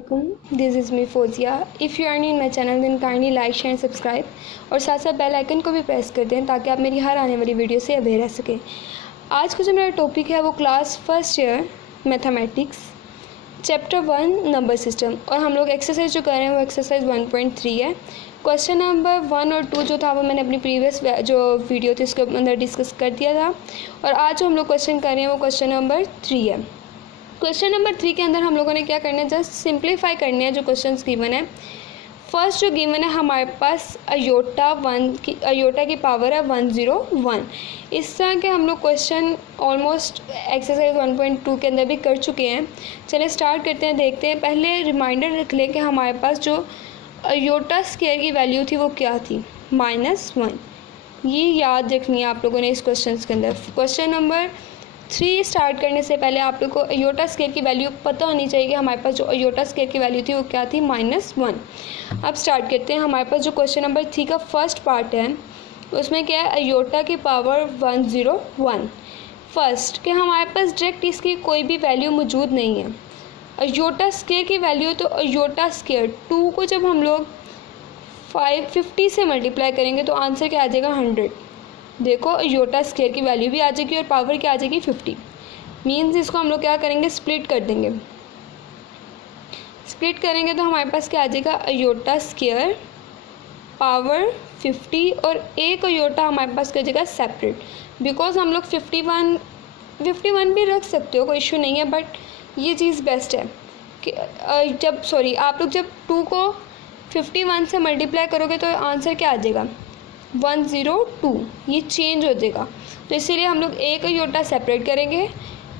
Assalamualaikum. This is me Fozia. If you are new in my channel then kindly like, share and subscribe और साथ साथ bell icon को भी press कर दें ताकि आप मेरी हर आने वाली वीडियो से अवेयर रह सकें। आज का जो मेरा टॉपिक है वो class first year mathematics chapter 1 number system और हम लोग एक्सरसाइज जो कर रहे हैं वो एक्सरसाइज 1.3 है। क्वेश्चन नंबर 1 और 2 जो था वो मैंने अपनी प्रीवियस जो वीडियो थी उसके अंदर डिस्कस कर दिया था और आज जो हम लोग क्वेश्चन कर रहे हैं वो क्वेश्चन नंबर 3 है। क्वेश्चन नंबर 3 के अंदर हम लोगों ने क्या करना है, जस्ट सिंप्लीफाई करनी है जो क्वेश्चंस गिवन है। फर्स्ट जो गिवन है हमारे पास अयोटा की पावर है 101। इस तरह के हम लोग क्वेश्चन ऑलमोस्ट एक्सरसाइज 1.2 के अंदर भी कर चुके हैं। चलिए स्टार्ट करते हैं, देखते हैं। पहले रिमाइंडर रख लें कि हमारे पास जो अयोटा स्क्वायर की वैल्यू थी वो क्या थी, -1। ये याद रखनी है आप लोगों ने इस क्वेश्चन के अंदर। क्वेश्चन नंबर 3 स्टार्ट करने से पहले आप लोग को अयोटा स्क्वायर की वैल्यू पता होनी चाहिए कि हमारे पास जो अयोटा स्क्वायर की वैल्यू थी वो क्या थी, -1। अब स्टार्ट करते हैं। हमारे पास जो क्वेश्चन नंबर 3 का फर्स्ट पार्ट है उसमें क्या है, अयोटा की पावर 101। फर्स्ट कि हमारे पास डायरेक्ट इसकी कोई भी वैल्यू मौजूद नहीं है। अयोटा स्क्वायर की वैल्यू तो अयोटा स्क्वायर 2 को जब हम लोग 50 से मल्टीप्लाई करेंगे तो आंसर क्या आ जाएगा, 100। देखो अयोटा स्क्वायर की वैल्यू भी आ जाएगी और पावर क्या आ जाएगी, 50। मीन्स इसको हम लोग क्या करेंगे, स्प्लिट कर देंगे। स्प्लिट करेंगे तो हमारे पास क्या आ जाएगा, अयोटा स्क्वायर पावर 50 और एक अयोटा हमारे पास क्या जाएगा सेपरेट। बिकॉज हम लोग 51 भी रख सकते हो, कोई इशू नहीं है, बट ये चीज़ बेस्ट है कि आप लोग जब 2 को 51 से मल्टीप्लाई करोगे तो आंसर क्या आ जाएगा, 102। ये चेंज हो जाएगा, तो इसीलिए हम लोग एक अयोटा सेपरेट करेंगे।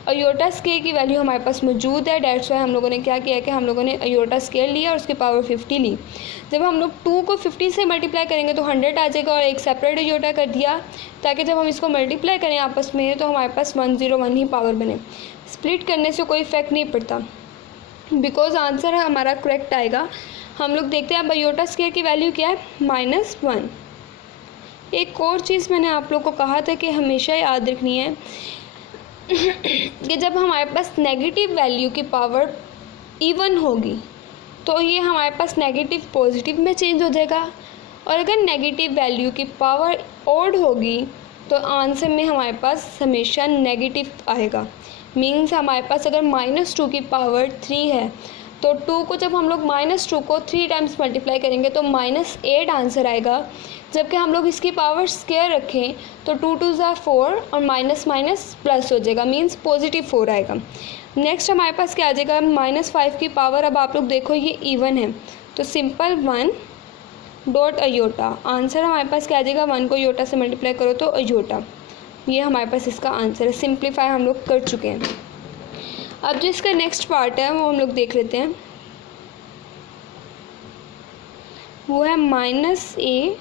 अयोटा स्क्वायर की वैल्यू हमारे पास मौजूद है, डेट्स वाई हम लोगों ने क्या किया कि हम लोगों ने अयोटा स्क्वायर लिया और उसकी पावर 50 ली। जब हम लोग 2 को 50 से मल्टीप्लाई करेंगे तो 100 आ जाएगा और एक सेपरेट अयोटा कर दिया ताकि जब हम इसको मल्टीप्लाई करें आपस में तो हमारे पास 101 ही पावर बने। स्प्लिट करने से कोई इफेक्ट नहीं पड़ता बिकॉज आंसर हमारा करेक्ट आएगा। हम लोग देखते हैं अब अयोटा स्क्वायर की वैल्यू क्या है, -1। एक और चीज़ मैंने आप लोग को कहा था कि हमेशा याद रखनी है कि जब हमारे पास नेगेटिव वैल्यू की पावर इवन होगी तो ये हमारे पास नेगेटिव पॉजिटिव में चेंज हो जाएगा और अगर नेगेटिव वैल्यू की पावर ऑड होगी तो आंसर में हमारे पास हमेशा नेगेटिव आएगा। मीन्स हमारे पास अगर -2 की पावर 3 है तो 2 को जब हम लोग -2 को 3 टाइम्स मल्टीप्लाई करेंगे तो -8 आंसर आएगा। जबकि हम लोग इसकी पावर स्क्वायर रखें तो 2 2 ज़ा 4 और माइनस प्लस हो जाएगा, मीन्स पॉजिटिव 4 आएगा। नेक्स्ट हमारे पास क्या आ जाएगा, -5 की पावर। अब आप लोग देखो ये इवन है तो सिंपल 1 डॉट अयोटा, आंसर हमारे पास क्या आ जाएगा, 1 को अयोटा से मल्टीप्लाई करो तो अयोटा। ये हमारे पास इसका आंसर है। सिंप्लीफाई हम लोग कर चुके हैं। अब जो इसका नेक्स्ट पार्ट है वो हम लोग देख लेते हैं। वो है -a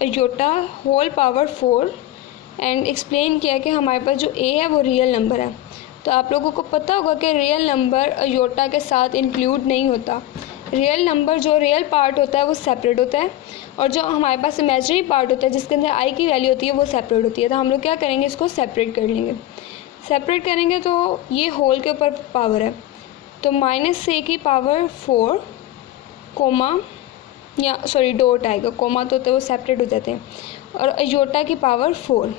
iota whole power 4 and explain किया कि हमारे पास जो a है वो रियल नंबर है। तो आप लोगों को पता होगा कि रियल नंबर अयोटा के साथ इंक्लूड नहीं होता। रियल नंबर जो रियल पार्ट होता है वो सेपरेट होता है और जो हमारे पास इमेजिनरी पार्ट होता है जिसके अंदर i की वैल्यू होती है वो सेपरेट होती है। तो हम लोग क्या करेंगे, इसको सेपरेट कर लेंगे। सेपरेट करेंगे तो ये होल के ऊपर पावर है तो -a की पावर 4 कोमा या डॉट आएगा, कोमा तो वो सेपरेट हो जाते हैं, और अयोटा की पावर 4।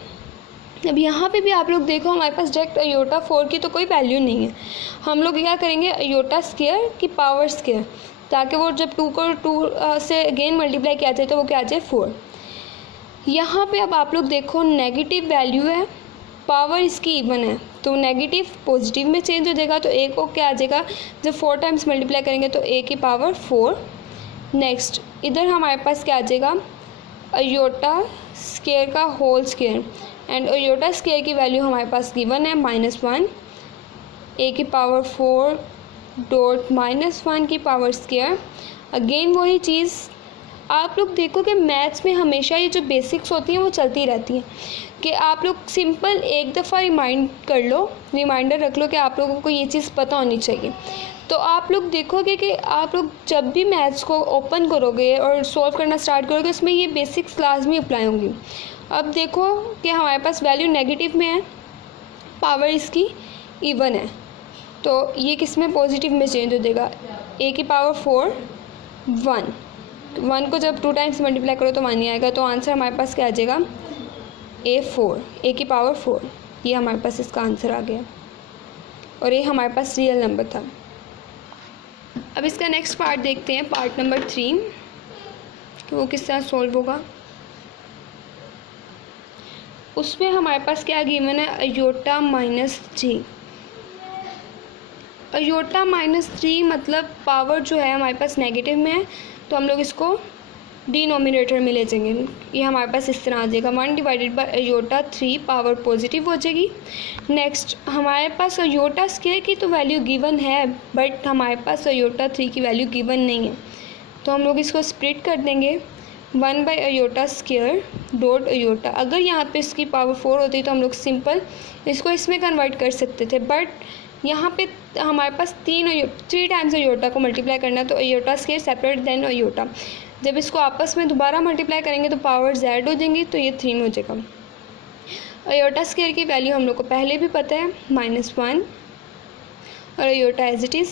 अब यहाँ पे भी आप लोग देखो हमारे पास डायरेक्ट अयोटा 4 की तो कोई वैल्यू नहीं है। हम लोग क्या करेंगे, अयोटा स्क्वायर की पावर स्क्वायर, ताकि वो जब 2 को 2 से अगेन मल्टीप्लाई किया जाए तो वो क्या आ जाए 4। यहाँ पे अब आप लोग देखो नेगेटिव वैल्यू है, पावर इसकी इवन है तो नेगेटिव पॉजिटिव में चेंज हो जाएगा। तो a को क्या आ जाएगा, जब 4 टाइम्स मल्टीप्लाई करेंगे तो a की पावर 4। नेक्स्ट इधर हमारे पास क्या आ जाएगा, अयोटा स्क्वायर का whole square and iota square की वैल्यू हमारे पास गिवन है -1, a की पावर 4 डॉट -1 की पावर स्क्वायर। अगेन वही चीज़ आप लोग देखो कि मैथ्स में हमेशा ये जो बेसिक्स होती हैं वो चलती रहती हैं कि आप लोग सिंपल एक दफ़ा रिमाइंडर रख लो कि आप लोगों को ये चीज़ पता होनी चाहिए। तो आप लोग देखोगे कि आप लोग जब भी मैथ्स को ओपन करोगे और सॉल्व करना स्टार्ट करोगे उसमें ये बेसिक्स लाजमी अप्लाई होंगी। अब देखो कि हमारे पास वैल्यू नेगेटिव में है, पावर इसकी इवन है, तो ये किस में पॉजिटिव में चेंज हो जाएगा, ए की पावर 4 1, 1 को जब 2 टाइम्स मल्टीप्लाई करो तो 1 ही आएगा, तो आंसर हमारे पास क्या आ जाएगा A4, ए की पावर 4। ये हमारे पास इसका आंसर आ गया और ये हमारे पास रियल नंबर था। अब इसका नेक्स्ट पार्ट देखते हैं, पार्ट नंबर 3, कि वो किस तरह सॉल्व होगा। उसमें हमारे पास क्या गिवन है, अयोटा -3। अयोटा -3 मतलब पावर जो है हमारे पास नेगेटिव में है, तो हम लोग इसको डिनोमिनेटर में ले जाएंगे। ये हमारे पास इस तरह आ जाएगा 1 divided by iota 3, power positive हो जाएगी। नेक्स्ट हमारे पास अयोटा स्क्वायर की तो वैल्यू गिवन है, बट हमारे पास अयोटा 3 की वैल्यू गिवन नहीं है, तो हम लोग इसको स्प्लिट कर देंगे 1 by iota square dot iota. अगर यहाँ पे इसकी पावर 4 होती तो हम लोग सिंपल इसको इसमें कन्वर्ट कर सकते थे, बट यहाँ पे हमारे पास 3 टाइम्स अयोटा को मल्टीप्लाई करना है, तो iota square separate then iota. जब इसको आपस में दोबारा मल्टीप्लाई करेंगे तो पावर Z हो जाएंगी, तो ये 3 में हो जाएगा। अयोटा स्क्वायर की वैल्यू हम लोग को पहले भी पता है -1, और iota as it is,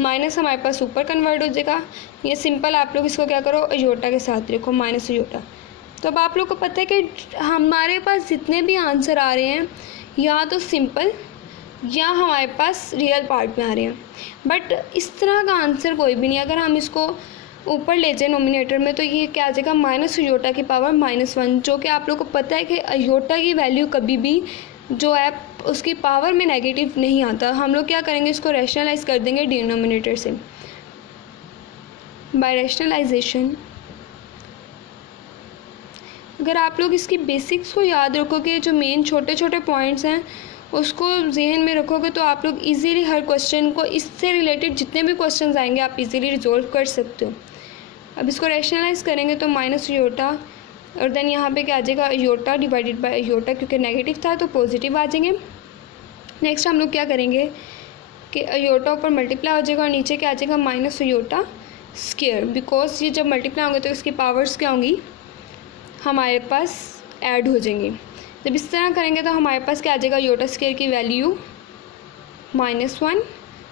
minus हमारे पास ऊपर कन्वर्ट हो जाएगा। ये सिंपल आप लोग इसको क्या करो, अयोटा के साथ लिखो माइनस अयोटा। तो अब आप लोग को पता है कि हमारे पास जितने भी आंसर आ रहे हैं या तो सिंपल या हमारे पास रियल पार्ट में आ रहे हैं, बट इस तरह का आंसर कोई भी नहीं। अगर हम इसको ऊपर ले जाए नोमिनेटर में तो ये क्या आ जाएगा माइनस अयोटा की पावर -1, जो कि आप लोग को पता है कि अयोटा की वैल्यू कभी भी जो है उसकी पावर में नेगेटिव नहीं आता। हम लोग क्या करेंगे, इसको रैशनलाइज कर देंगे डिनोमिनेटर से। बाय रैशनलाइजेशन अगर आप लोग इसकी बेसिक्स को याद रखोगे, जो मेन छोटे छोटे पॉइंट्स हैं उसको जहन में रखोगे, तो आप लोग इजीली हर क्वेश्चन को, इससे रिलेटेड जितने भी क्वेश्चंस आएंगे आप इजीली रिजॉल्व कर सकते हो। अब इसको रैशनलाइज करेंगे तो माइनस अयोटा, और देन यहाँ पे क्या आ जाएगा अयोटा डिवाइडेड बाय अयोटा, क्योंकि नेगेटिव था तो पॉजिटिव आ जाएंगे। नेक्स्ट हम लोग क्या करेंगे कि अयोटा ऊपर मल्टीप्लाई हो जाएगा और नीचे क्या आ जाएगा माइनस अयोटा स्क्वायर, बिकॉज ये जब मल्टीप्लाई होंगे तो इसकी पावर्स क्या होंगी हमारे पास ऐड हो जाएंगी। जब इस तरह करेंगे तो हमारे पास क्या आ जाएगा अयोटा स्क्वायर की वैल्यू -1,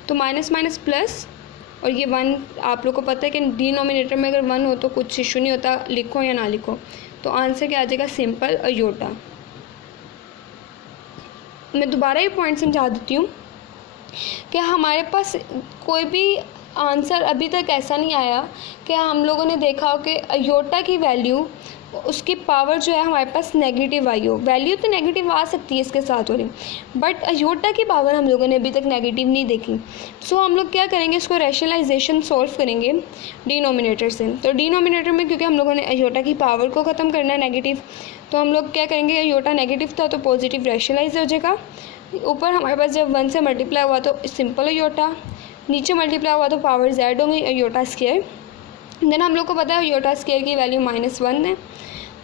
तो माइनस माइनस प्लस, और ये 1 आप लोग को पता है कि डिनोमिनेटर में अगर 1 हो तो कुछ इशू नहीं होता, लिखो या ना लिखो। तो आंसर क्या आ जाएगा सिंपल अयोटा। मैं दोबारा ये पॉइंट समझा देती हूँ कि हमारे पास कोई भी आंसर अभी तक ऐसा नहीं आया कि हम लोगों ने देखा हो कि अयोटा की वैल्यू उसकी पावर जो है हमारे पास नेगेटिव आई हो। वैल्यू तो नेगेटिव आ सकती है इसके साथ वाली, बट अयोटा की पावर हम लोगों ने अभी तक नेगेटिव नहीं देखी। सो हम लोग क्या करेंगे, इसको रैशनलाइजेशन सॉल्व करेंगे डिनोमिनेटर से। तो डिनोमिनेटर में क्योंकि हम लोगों ने अयोटा की पावर को ख़त्म करना है नेगेटिव, तो हम लोग क्या करेंगे, अयोटा नेगेटिव था तो पॉजिटिव रैशनलाइज हो जाएगा। ऊपर हमारे पास जब 1 से मल्टीप्लाई हुआ तो सिंपल अयोटा, नीचे मल्टीप्लाई हुआ तो पावर Z होंगी अयोटा स्क्वायर। देन हम लोग को पता है अयोटा स्क्वायर की वैल्यू -1 है,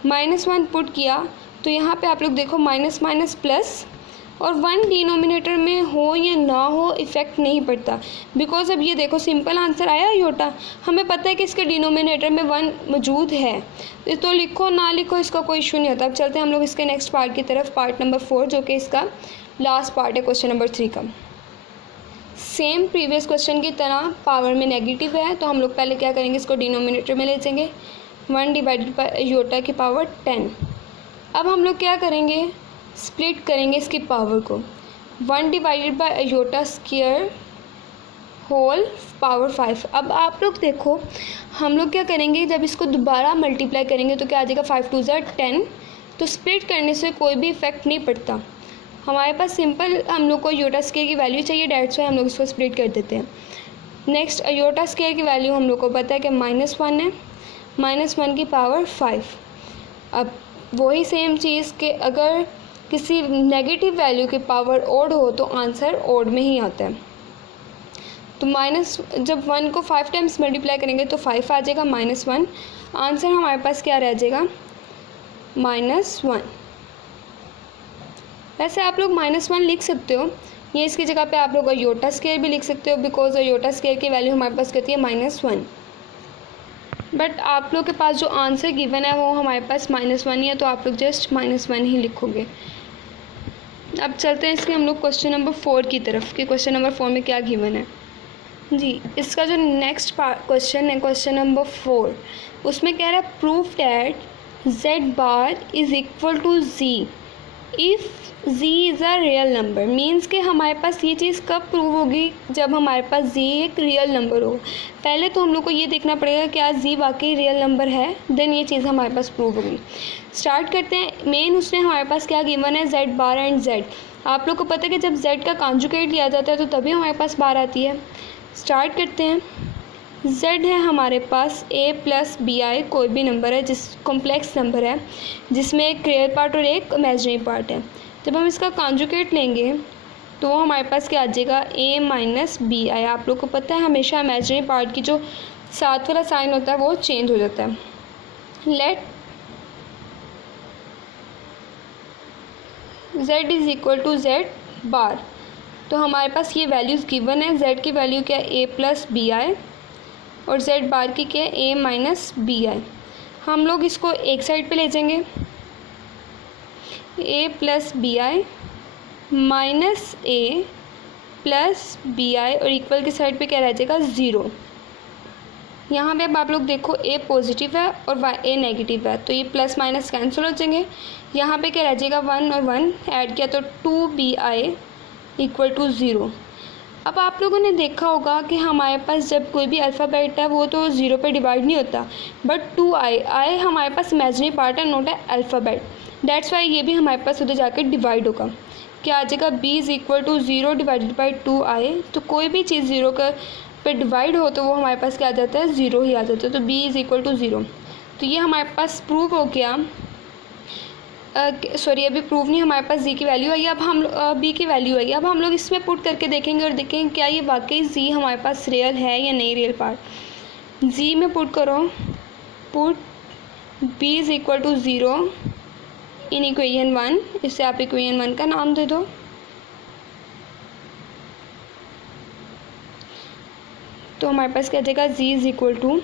-1 पुट किया तो यहाँ पे आप लोग देखो माइनस माइनस प्लस, और 1 डिनोमिनेटर में हो या ना हो इफ़ेक्ट नहीं पड़ता, बिकॉज अब ये देखो सिंपल आंसर आया अयोटा, हमें पता है कि इसके डिनोमिनेटर में 1 मौजूद है, तो लिखो ना लिखो इसका कोई इशू नहीं होता। अब चलते हैं हम लोग इसके नेक्स्ट पार्ट की तरफ, पार्ट नंबर 4, जो कि इसका लास्ट पार्ट है क्वेश्चन नंबर 3 का। सेम प्रीवियस क्वेश्चन की तरह पावर में नेगेटिव है, तो हम लोग पहले क्या करेंगे, इसको डिनोमिनेटर में ले जाएंगे 1 डिवाइडेड बाई अयोटा की पावर 10। अब हम लोग क्या करेंगे, स्प्लिट करेंगे इसकी पावर को, 1 divided by iota square whole power 5। अब आप लोग देखो हम लोग क्या करेंगे, जब इसको दोबारा मल्टीप्लाई करेंगे तो क्या आ जाएगा 5 2 10, तो स्प्लिट करने से कोई भी इफेक्ट नहीं पड़ता। हमारे पास सिंपल हम लोग को अयोटा स्क्वायर की वैल्यू चाहिए, डेट्स वाई हम लोग इसको स्प्लिट कर देते हैं। नेक्स्ट अयोटा स्क्वायर की वैल्यू हम लोग को पता है कि -1 है, -1 की पावर 5। अब वही सेम चीज़ कि अगर किसी नेगेटिव वैल्यू की पावर ओड हो तो आंसर ओड में ही आता है। तो जब 1 को 5 टाइम्स मल्टीप्लाई करेंगे तो 5 आ जाएगा -1, आंसर हमारे पास क्या रह जाएगा -1। वैसे आप लोग -1 लिख सकते हो, ये इसकी जगह पे आप लोग अयोटा स्क्वायर भी लिख सकते हो, बिकॉज अयोटा स्क्वायर की वैल्यू हमारे पास कहती है -1। बट आप लोग के पास जो आंसर गिवन है वो हमारे पास -1 ही है, तो आप लोग जस्ट -1 ही लिखोगे। अब चलते हैं इसके हम लोग क्वेश्चन नंबर 4 की तरफ कि क्वेश्चन नंबर 4 में क्या गिवन है। जी, इसका जो नेक्स्ट क्वेश्चन है, क्वेश्चन नंबर 4, उसमें कह रहा है proof that z bar is equal to z if z is a real number. Means कि हमारे पास ये चीज़ कब प्रूव होगी, जब हमारे पास z एक रियल नंबर हो। पहले तो हम लोग को ये देखना पड़ेगा क्या z वाकई रियल नंबर है, देन ये चीज़ हमारे पास प्रूव होगी। स्टार्ट करते हैं। मेन उसने हमारे पास क्या गिवन है, z बार एंड z। आप लोग को पता है कि जब z का कॉन्जुगेट लिया जाता है तो तभी हमारे पास बार आती है। स्टार्ट करते हैं। z है हमारे पास a प्लस बी आई, कोई भी नंबर है जिस कॉम्प्लेक्स नंबर है जिसमें एक रियल पार्ट और एक इमेजिनरी पार्ट है। जब हम इसका कॉन्जुगेट लेंगे तो वो हमारे पास क्या आ जाएगा, a माइनस बी आई। आप लोग को पता है हमेशा इमेजिनरी पार्ट की जो साथ वाला साइन होता है वो चेंज हो जाता है। Let z is equal to z bar. तो हमारे पास ये वैल्यूज़ गिवन है। z की वैल्यू क्या है, a प्लस बी आई, और z बार की क्या है, a माइनस बी आई। हम लोग इसको एक साइड पे ले जाएंगे, a plus b i minus a plus b i, और इक्वल की साइड पे क्या रह जाएगा, 0। यहाँ पे अब आप लोग देखो a पॉजिटिव है और a नेगेटिव है, तो ये प्लस माइनस कैंसिल हो जाएंगे। यहाँ पे क्या रह जाएगा, 1 और 1 ऐड किया तो 2bi इक्वल टू 0। अब आप लोगों ने देखा होगा कि हमारे पास जब कोई भी अल्फ़ाबेट है वो तो 0 पे डिवाइड नहीं होता, बट 2i हमारे पास इमेजिनरी पार्ट है, नोट है अल्फ़ाबेट। दैट्स वाई ये भी हमारे पास उधर जाकर डिवाइड होगा। क्या आ जाएगा, b is equal to 0 divided by 2i। तो कोई भी चीज़ 0 का पे डिवाइड हो तो वो हमारे पास क्या आ जाता है, 0 ही आ जाता है। तो b इज़ इक्वल टू 0। तो ये हमारे पास प्रूव हो गया। सॉरी अभी प्रूव नहीं, हमारे पास z की वैल्यू आई। अब हम b की वैल्यू आई। अब हम लोग इसमें पुट करके देखेंगे और देखेंगे क्या ये वाकई z हमारे पास रियल है या नहीं रियल पार्ट। z में पुट करो, put b is equal to 0 in equation 1। इससे आप इक्वेशन 1 का नाम दे दो। तो हमारे पास क्या जाएगा, z is equal to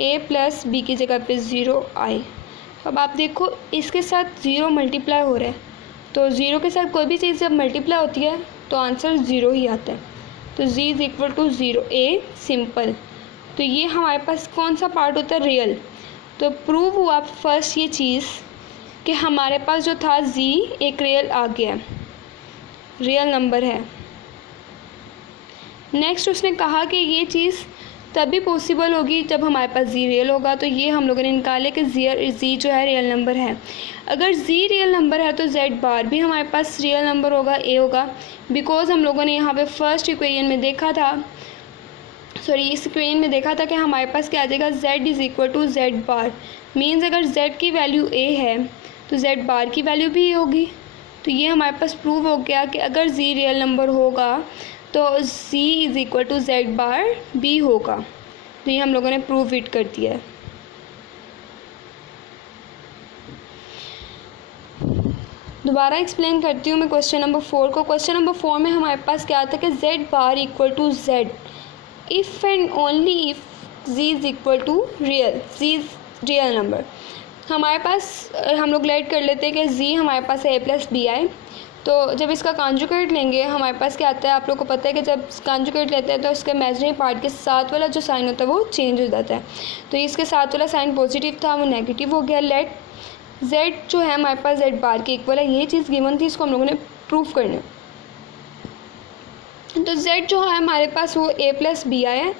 a plus b की जगह पे 0i। अब आप देखो इसके साथ 0 मल्टीप्लाई हो रहा है, तो 0 के साथ कोई भी चीज़ जब मल्टीप्लाई होती है तो आंसर 0 ही आता है। तो z is equal to 0, a simple. तो ये हमारे पास कौन सा पार्ट होता है, रियल। तो प्रूव हुआ फर्स्ट ये चीज़ कि हमारे पास जो था z एक रियल आ गया, रियल नंबर है। नेक्स्ट उसने कहा कि ये चीज़ तभी पॉसिबल होगी जब हमारे पास z रियल होगा। तो ये हम लोगों ने निकाले कि z जो है रियल नंबर है। अगर z रियल नंबर है तो z बार भी हमारे पास रियल नंबर होगा, a होगा। बिकॉज हम लोगों ने यहाँ पे फर्स्ट इक्वेशन में देखा था, सॉरी इस इक्वेशन में देखा था कि हमारे पास क्या आ जाएगा, z is equal to z bar. Means अगर z की वैल्यू a है तो z बार की वैल्यू भी a होगी। तो ये हमारे पास प्रूव हो गया कि अगर z रियल नंबर होगा तो z is equal to z bar b होगा। तो ये हम लोगों ने प्रूव इट कर दिया है। दोबारा एक्सप्लेन करती हूँ मैं क्वेश्चन नंबर 4 को। क्वेश्चन नंबर 4 में हमारे पास क्या आता है कि z bar equal to z if and only if z is equal to real, z is real number. हमारे पास हम लोग लेट कर लेते हैं कि z हमारे पास है a प्लस बी आई। तो जब इसका कॉन्जुगेट लेंगे हमारे पास क्या आता है, आप लोग को पता है कि जब कॉन्जुगेट लेते हैं तो इसके इमेजिनरी पार्ट के साथ वाला जो साइन होता है वो चेंज हो जाता है। तो इसके साथ वाला साइन पॉजिटिव था, वो नेगेटिव हो गया। लेट z जो है हमारे पास z बार के इक्वल है, ये चीज़ गिवन थी, इसको हम लोगों ने प्रूफ करना है। तो z जो है हमारे पास वो a प्लस बी आई है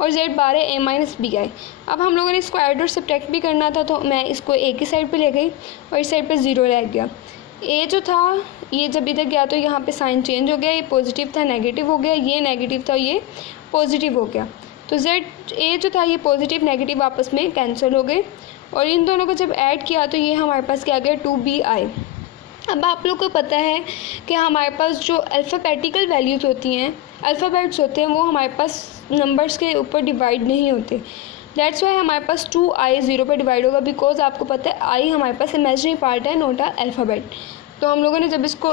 और z बार है a माइनस बी आई। अब हम लोगों ने इसको ऐड और सब्ट्रैक्ट भी करना था, तो मैं इसको a की साइड पे ले गई और इस साइड पे 0 रह गया। a जो था ये जब इधर गया तो यहाँ पे साइन चेंज हो गया, ये पॉजिटिव था नेगेटिव हो गया, ये नेगेटिव था ये पॉजिटिव हो गया। तो z a जो था ये पॉजिटिव नेगेटिव आपस में कैंसिल हो गए और इन दोनों को जब ऐड किया तो ये हमारे पास क्या आ गया, 2bi। अब आप लोग को पता है कि हमारे पास जो अल्फ़ाबेटिकल वैल्यूज़ होती हैं, अल्फ़ाबेट्स होते हैं, वो हमारे पास नंबर्स के ऊपर डिवाइड नहीं होते। दैट्स वाई हमारे पास 2i 0 पर डिवाइड होगा, बिकॉज आपको पता है i हमारे पास इमेजिनरी पार्ट है, नोट अ अल्फ़ाबेट। तो हम लोगों ने जब इसको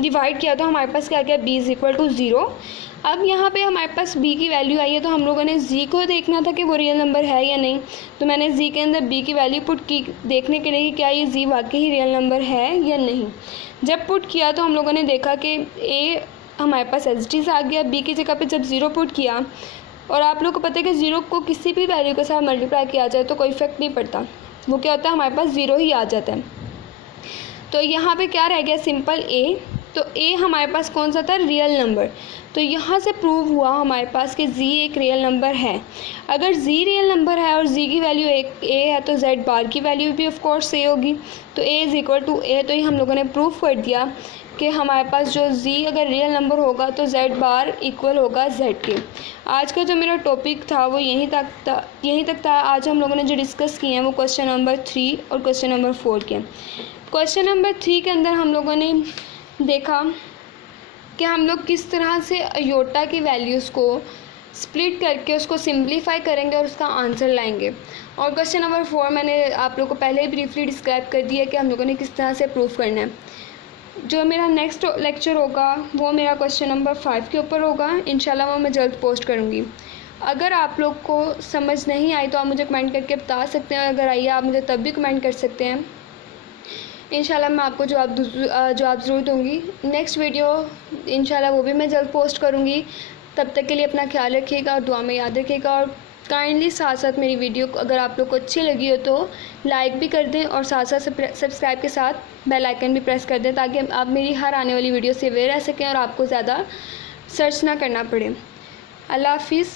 डिवाइड किया तो हमारे पास क्या गया, b इज़ इक्वल टू 0। अब यहाँ पे हमारे पास b की वैल्यू आई है, तो हम लोगों ने z को देखना था कि वो रियल नंबर है या नहीं। तो मैंने z के अंदर b की वैल्यू पुट की देखने के लिए कि क्या ये z वाकई ही रियल नंबर है या नहीं। जब पुट किया तो हम लोगों ने देखा कि a हमारे पास एज इट इज़ आ गया। बी की जगह पे जब 0 पुट किया, और आप लोग को पता है कि 0 को किसी भी वैल्यू के साथ मल्टीप्लाई किया जाए तो कोई इफेक्ट नहीं पड़ता, वो क्या होता है हमारे पास 0 ही आ जाता है। तो यहाँ पे क्या रह गया, सिंपल ए। तो ए हमारे पास कौन सा था, रियल नंबर। तो यहाँ से प्रूव हुआ हमारे पास कि जी एक रियल नंबर है। अगर जी रियल नंबर है और जी की वैल्यू एक ए है तो जेड बार की वैल्यू भी ऑफ कोर्स ए होगी। तो ए इज़ इक्वल टू ए। तो ये हम लोगों ने प्रूव कर दिया कि हमारे पास जो जी अगर रियल नंबर होगा तो जेड बार इक्वल होगा जेड के। आज का जो मेरा टॉपिक था वो यहीं तक था। आज हम लोगों ने जो डिस्कस किए हैं वो क्वेश्चन नंबर 3 और क्वेश्चन नंबर 4 के। क्वेश्चन नंबर 3 के अंदर हम लोगों ने देखा कि हम लोग किस तरह से अयोटा की वैल्यूज़ को स्प्लिट करके उसको सिंप्लीफाई करेंगे और उसका आंसर लाएंगे। और क्वेश्चन नंबर 4 मैंने आप लोगों को पहले ही ब्रीफली डिस्क्राइब कर दिया कि हम लोगों ने किस तरह से प्रूफ करना है। जो मेरा नेक्स्ट लेक्चर होगा वो मेरा क्वेश्चन नंबर 5 के ऊपर होगा। इंशाल्लाह वो मैं जल्द पोस्ट करूँगी। अगर आप लोग को समझ नहीं आई तो आप मुझे कमेंट करके बता सकते हैं, अगर आई आप मुझे तब भी कमेंट कर सकते हैं। इंशाल्लाह मैं आपको जवाब ज़रूर दूँगी। नेक्स्ट वीडियो इंशाल्लाह वो भी मैं जल्द पोस्ट करूँगी। तब तक के लिए अपना ख्याल रखिएगा और दुआ में याद रखिएगा। और काइंडली साथ साथ मेरी वीडियो को अगर आप लोग को अच्छी लगी हो तो लाइक भी कर दें और साथ साथ सब्सक्राइब के साथ बेल आइकन भी प्रेस कर दें, ताकि आप मेरी हर आने वाली वीडियो से अवेयर रह सकें और आपको ज़्यादा सर्च ना करना पड़े। अल्लाह हाफिज़।